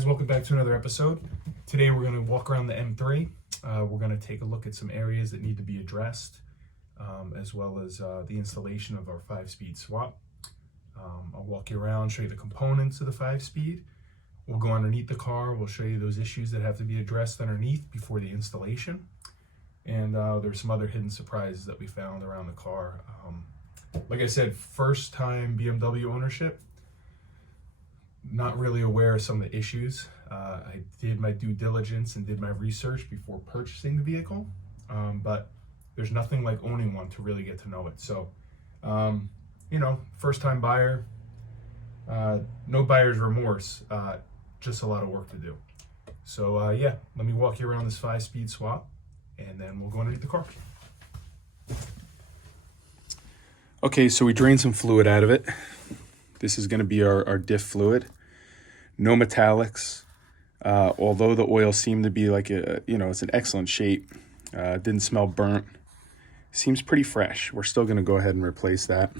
guys, welcome back to another episode. Today we're going to walk around the M3. We're going to take a look at some areas that need to be addressed, as well as the installation of our 5-speed swap. I'll walk you around, show you the components of the 5-speed. We'll go underneath the car, we'll show you those issues that have to be addressed underneath before the installation. And there's some other hidden surprises that we found around the car. Like I said, first time BMW ownership. Not really aware of some of the issues. I did my due diligence and did my research before purchasing the vehicle, but there's nothing like owning one to really get to know it. So, first time buyer, no buyer's remorse, just a lot of work to do. So yeah, let me walk you around this 5-speed swap and then we'll go underneath the car. Okay, so we drained some fluid out of it. This is going to be our diff fluid. No metallics. Although the oil seemed to be like it's an excellent shape. Didn't smell burnt. Seems pretty fresh. We're still going to go ahead and replace that.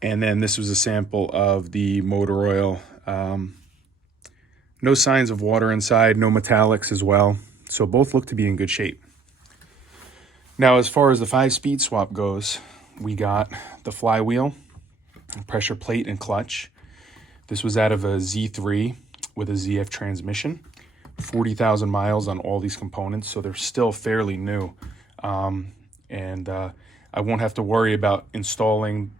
And then this was a sample of the motor oil. No signs of water inside, no metallics as well. So both look to be in good shape. Now, as far as the 5-speed swap goes, we got the flywheel, pressure plate, and clutch. This was out of a Z3 with a ZF transmission. 40,000 miles on all these components, so they're still fairly new. I won't have to worry about installing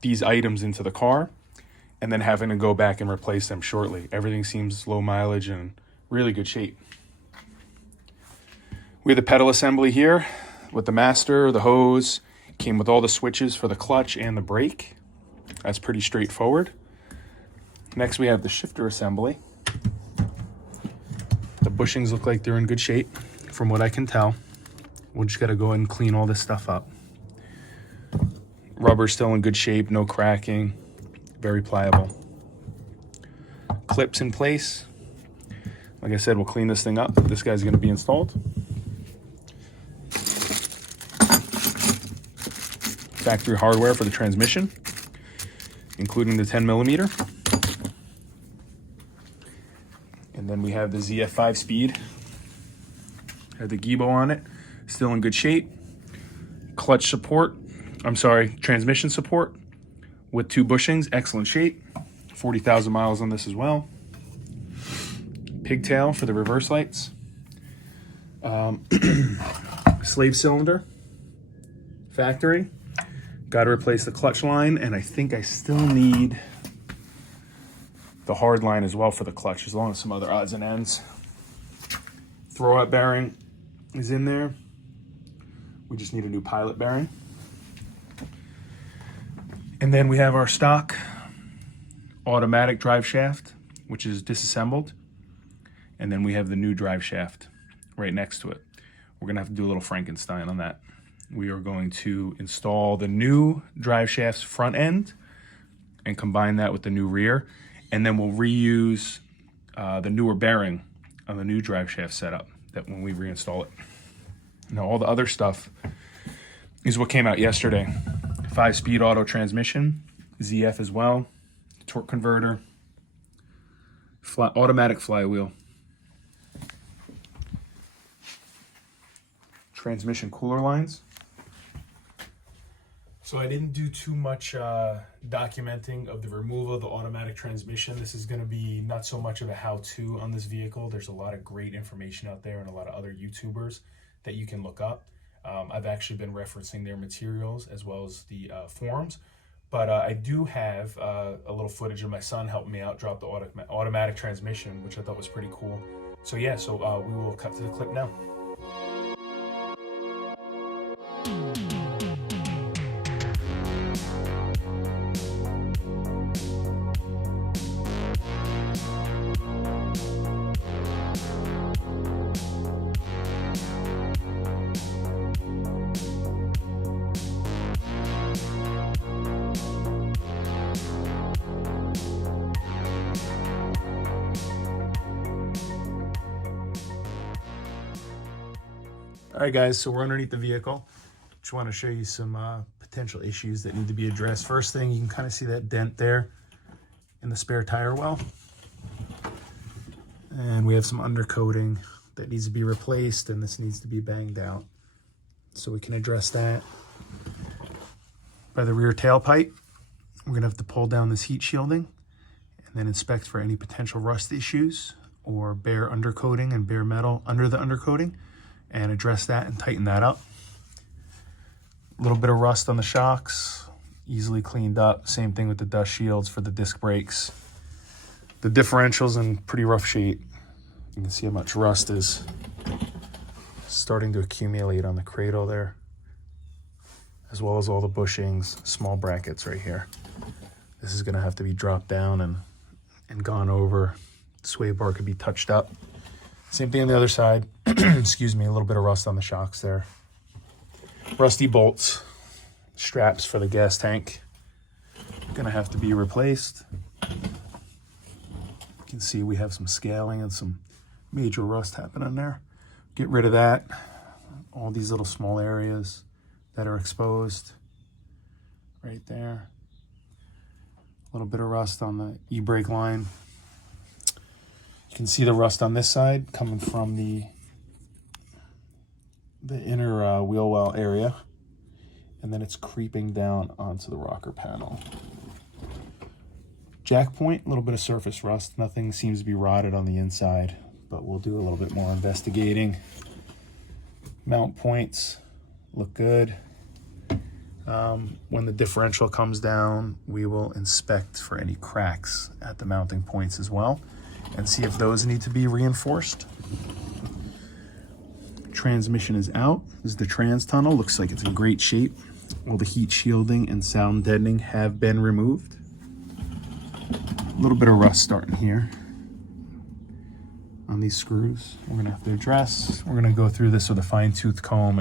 these items into the car and then having to go back and replace them shortly. Everything seems low mileage and really good shape. We have the pedal assembly here with the master, the hose. Came with all the switches for the clutch and the brake. That's pretty straightforward. Next, we have the shifter assembly. The bushings look like they're in good shape, from what I can tell. We'll just gotta go ahead and clean all this stuff up. Rubber's still in good shape, no cracking, very pliable. Clips in place. Like I said, we'll clean this thing up. This guy's gonna be installed. Factory hardware for the transmission, including the 10 millimeter. And then we have the ZF 5-speed. Have the Gibo on it, still in good shape. Clutch support, transmission support with 2 bushings, excellent shape. 40,000 miles on this as well. Pigtail for the reverse lights. Slave cylinder, factory. Got to replace the clutch line, and I think I still need the hard line as well for the clutch, as long as some other odds and ends. Throwout bearing is in there. We just need a new pilot bearing. And then we have our stock automatic drive shaft, which is disassembled. And then we have the new drive shaft right next to it. We're going to have to do a little Frankenstein on that. We are going to install the new drive shaft's front end and combine that with the new rear. And then we'll reuse the newer bearing on the new drive shaft setup that when we reinstall it. Now, all the other stuff is what came out yesterday. 5-speed auto transmission, ZF as well, torque converter, automatic flywheel, transmission cooler lines. So I didn't do too much documenting of the removal of the automatic transmission. This is going to be not so much of a how-to on this vehicle. There's a lot of great information out there and a lot of other YouTubers that you can look up. I've actually been referencing their materials as well as the forums. But I do have a little footage of my son helping me out drop the automatic transmission, which I thought was pretty cool. So yeah, we will cut to the clip now. All right, guys, so we're underneath the vehicle. Just want to show you some potential issues that need to be addressed. First thing, you can kind of see that dent there in the spare tire well. And we have some undercoating that needs to be replaced, and this needs to be banged out. So we can address that. By the rear tailpipe, we're gonna have to pull down this heat shielding and then inspect for any potential rust issues or bare undercoating and bare metal under the undercoating, and address that and tighten that up. A little bit of rust on the shocks, easily cleaned up. Same thing with the dust shields for the disc brakes. The differential's in pretty rough shape. You can see how much rust is starting to accumulate on the cradle there, as well as all the bushings, small brackets right here. This is gonna have to be dropped down and gone over. Sway bar could be touched up. Same thing on the other side. Excuse me, a little bit of rust on the shocks there. Rusty bolts, straps for the gas tank, gonna have to be replaced. You can see we have some scaling and some major rust happening there. Get rid of that. All these little small areas that are exposed right there. A little bit of rust on the e-brake line. You can see the rust on this side coming from the inner wheel well area, and then it's creeping down onto the rocker panel. Jack point, a little bit of surface rust. Nothing seems to be rotted on the inside, but we'll do a little bit more investigating. Mount points look good. When the differential comes down, we will inspect for any cracks at the mounting points as well and see if those need to be reinforced. Transmission is out. This is the trans tunnel. Looks like it's in great shape. All the heat shielding and sound deadening have been removed. A little bit of rust starting here on these screws. We're gonna have to address. We're gonna go through this with a fine-tooth comb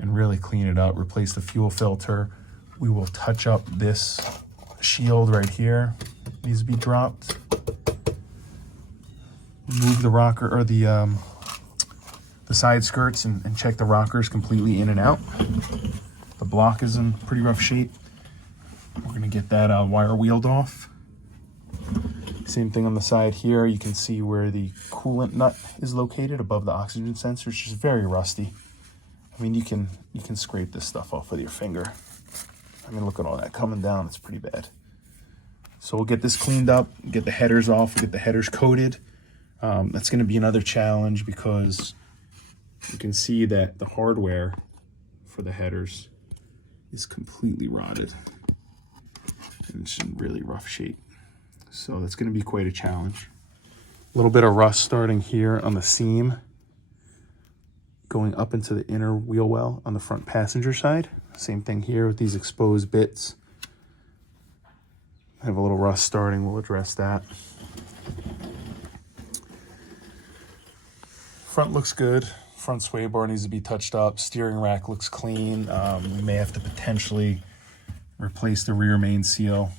and really clean it up, replace the fuel filter. We will touch up this shield right here. It needs to be dropped. Remove the rocker or the side skirts and check the rockers completely in and out. The block is in pretty rough shape. We're gonna get that wire wheeled off. Same thing on the side here. You can see where the coolant nut is located above the oxygen sensor. It's just very rusty. I mean, you can scrape this stuff off with your finger. I mean, look at all that coming down. It's pretty bad. So we'll get this cleaned up, get the headers off, get the headers coated. That's going to be another challenge because you can see that the hardware for the headers is completely rotted and it's in really rough shape. So that's going to be quite a challenge. A little bit of rust starting here on the seam, going up into the inner wheel well on the front passenger side. Same thing here with these exposed bits. I have a little rust starting. We'll address that. Front looks good. Front sway bar needs to be touched up. Steering rack looks clean. We may have to potentially replace the rear main seal,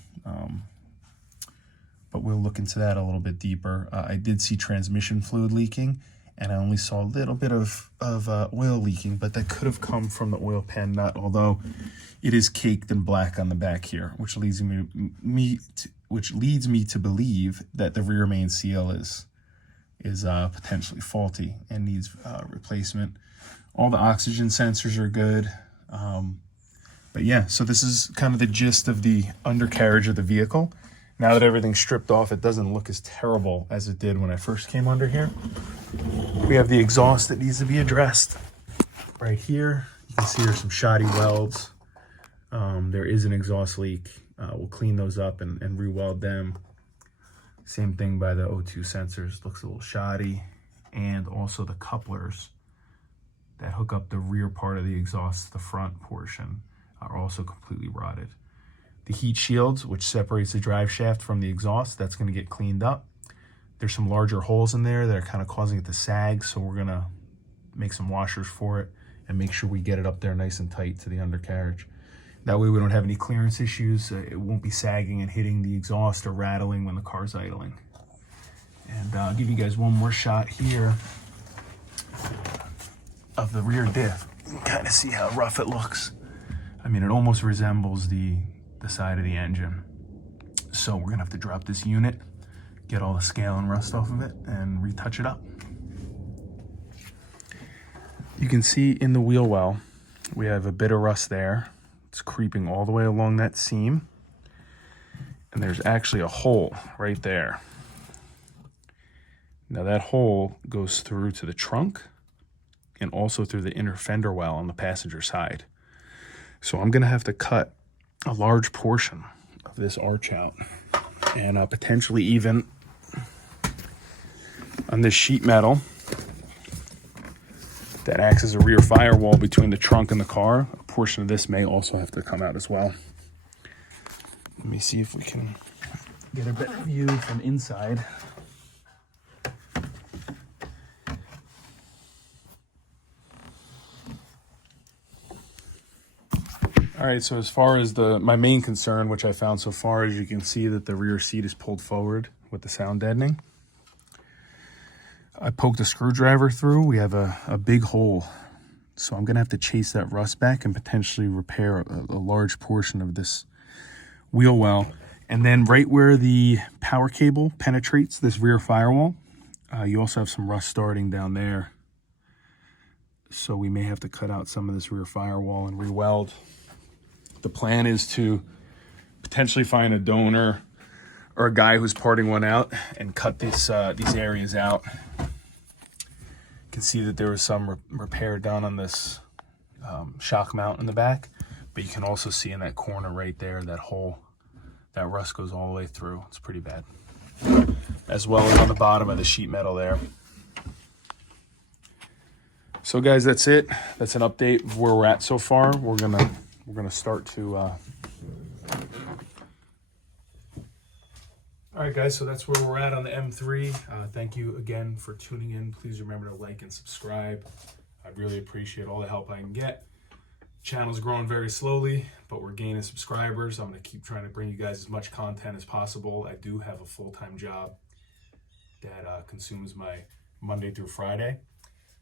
but we'll look into that a little bit deeper. I did see transmission fluid leaking, and I only saw a little bit of oil leaking, but that could have come from the oil pan nut, although it is caked in black on the back here, which leads me to believe that the rear main seal is potentially faulty and needs replacement. All the oxygen sensors are good. But yeah, so this is kind of the gist of the undercarriage of the vehicle. Now that everything's stripped off, it doesn't look as terrible as it did when I first came under here. We have the exhaust that needs to be addressed right here. You can see there's some shoddy welds. There is an exhaust leak. We'll clean those up and re-weld them. Same thing by the O2 sensors, looks a little shoddy. And also the couplers that hook up the rear part of the exhaust to the front portion are also completely rotted. The heat shields, which separates the drive shaft from the exhaust, that's gonna get cleaned up. There's some larger holes in there that are kind of causing it to sag, so we're gonna make some washers for it and make sure we get it up there nice and tight to the undercarriage. That way we don't have any clearance issues. It won't be sagging and hitting the exhaust or rattling when the car's idling. And I'll give you guys one more shot here of the rear diff. You can kind of see how rough it looks. I mean, it almost resembles the side of the engine. So we're gonna have to drop this unit, get all the scale and rust off of it and retouch it up. You can see in the wheel well, we have a bit of rust there. It's creeping all the way along that seam. And there's actually a hole right there. Now that hole goes through to the trunk and also through the inner fender well on the passenger side. So I'm gonna have to cut a large portion of this arch out, and potentially even on this sheet metal that acts as a rear firewall between the trunk and the car, a portion of this may also have to come out as well. Let me see if we can get a better view from inside. All right, so as far as my main concern, which I found so far, is you can see that the rear seat is pulled forward with the sound deadening. I poked a screwdriver through. We have a big hole. So I'm gonna have to chase that rust back and potentially repair a large portion of this wheel well. And then right where the power cable penetrates this rear firewall, you also have some rust starting down there. So we may have to cut out some of this rear firewall and re-weld. The plan is to potentially find a donor or a guy who's parting one out and cut these areas out. You can see that there was some repair done on this shock mount in the back, but you can also see in that corner right there, that hole, that rust goes all the way through. It's pretty bad. As well as on the bottom of the sheet metal there. So guys, that's it. That's an update of where we're at so far. We're gonna start to all right guys, so that's where we're at on the M3. Thank you again for tuning in. Please remember to like and subscribe. I'd really appreciate all the help I can get. Channel's growing very slowly, but we're gaining subscribers. I'm going to keep trying to bring you guys as much content as possible. I do have a full-time job that consumes my Monday through Friday.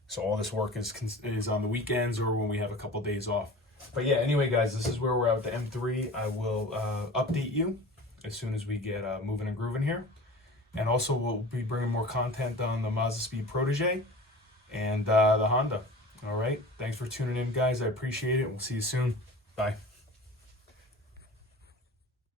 So all this work is on the weekends or when we have a couple days off. But yeah, anyway guys, this is where we're at with the M3. I will update you as soon as we get moving and grooving here. And also we'll be bringing more content on the Mazda Speed Protege and the Honda. All right, thanks for tuning in guys. I appreciate it. We'll see you soon. Bye.